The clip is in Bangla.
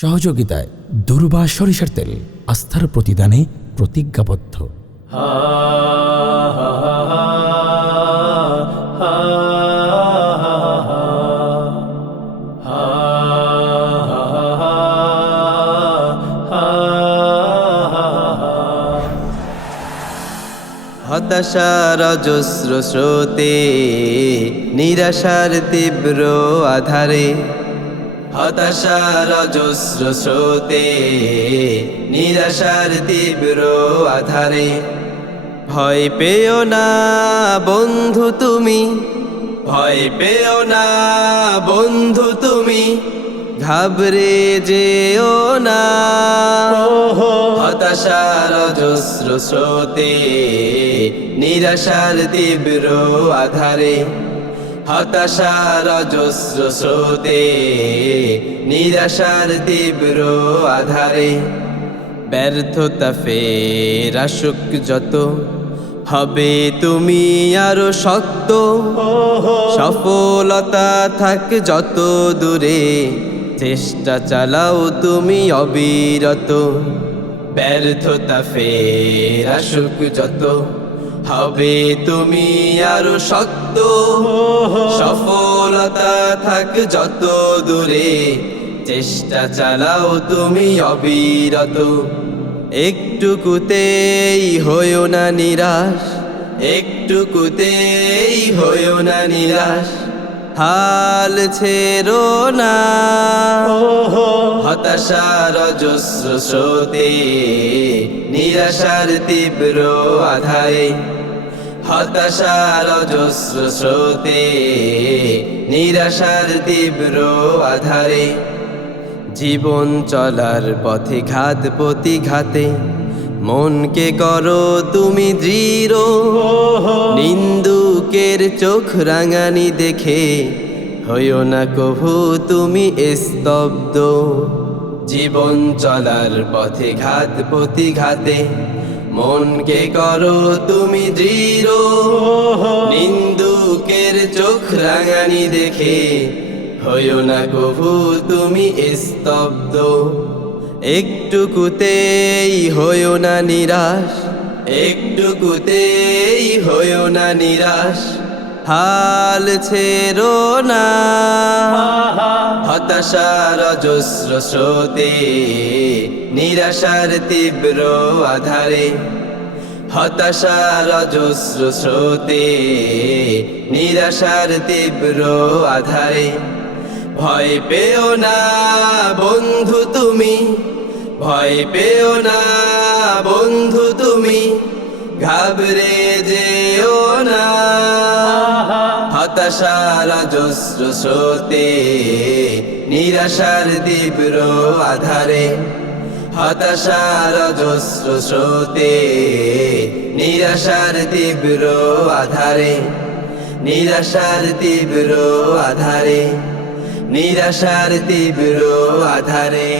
সহযোগিতায় দুর্বা সরিষার তেল, আস্থার প্রতিদানে প্রতিজ্ঞাবদ্ধ। হতাশার অজস্র স্রোতে, নিরাশার তীব্র আধারে, হতাশার অজস্র স্রোতে, নিরাশার তীব্র আধারে, ভয় পেও না বন্ধু তুমি, ভয় পেও না বন্ধু তুমি, ঘাবড়ে যেও না। হতাশার অজস্র স্রোতে, নিরাশার তীব্র আধারে, হতাশার অজস্র স্রোতে, নিরাশার তীব্র আধারে, ব্যর্থতা ফের আসুক যত, হবে তুমি আরো শক্ত। সফলতা থাক যত দূরে, চেষ্টা চালাও তুমি অবিরত। ব্যর্থতা ফের আসুক যত, হবে তুমি আরো শক্ত। সফলতা থাক যত দূরে, চেষ্টা চালাও তুমি অবিরত। একটুকুতেই হইও না নিরাশ, একটুকুতেই হইও না নিরাশ, হাল ছেড়ো না। হতাশার অজস্র স্রোতে, নিরাশার তীব্র আধারে, হতাশার অজস্র স্রোতে, নিরাশার তীব্র আধারে, জীবন চলার পথে ঘাত প্রতিঘাতে, মনকে করো তুমি দৃঢ়। নিন্দুকের চোখ রাঙানি দেখে, হইও না কভু তুমি স্তব্ধ। জীবন চলার পথে ঘাত প্রতিঘাতে, মনকে করো তুমি দৃঢ়। নিন্দুকের চোখ রাঙানি দেখে, হইও না কভু তুমি স্তব্ধ। একটুকুতেই হইও না নিরাশ, একটুকুতেই হইও না নিরাশ, হাল ছেড়ো না। হতাশার অজস্র স্রোতে, নিরাশার তীব্র আধারে, হতাশার অজস্র স্রোতে, নিরাশার তীব্র আধারে, ভয় পেও না বন্ধু তুমি, ভয় পেও না বন্ধু তুমি, ঘাবড়ে যেও না। হতাশার অজস্র স্রোতে, নিরাশার তীব্র আধারে, হতাশার অজস্র স্রোতে, নিরাশার তীব্র আধারে, নিরাশার তীব্র আধারে, নিরাশার তীব্র আধারে।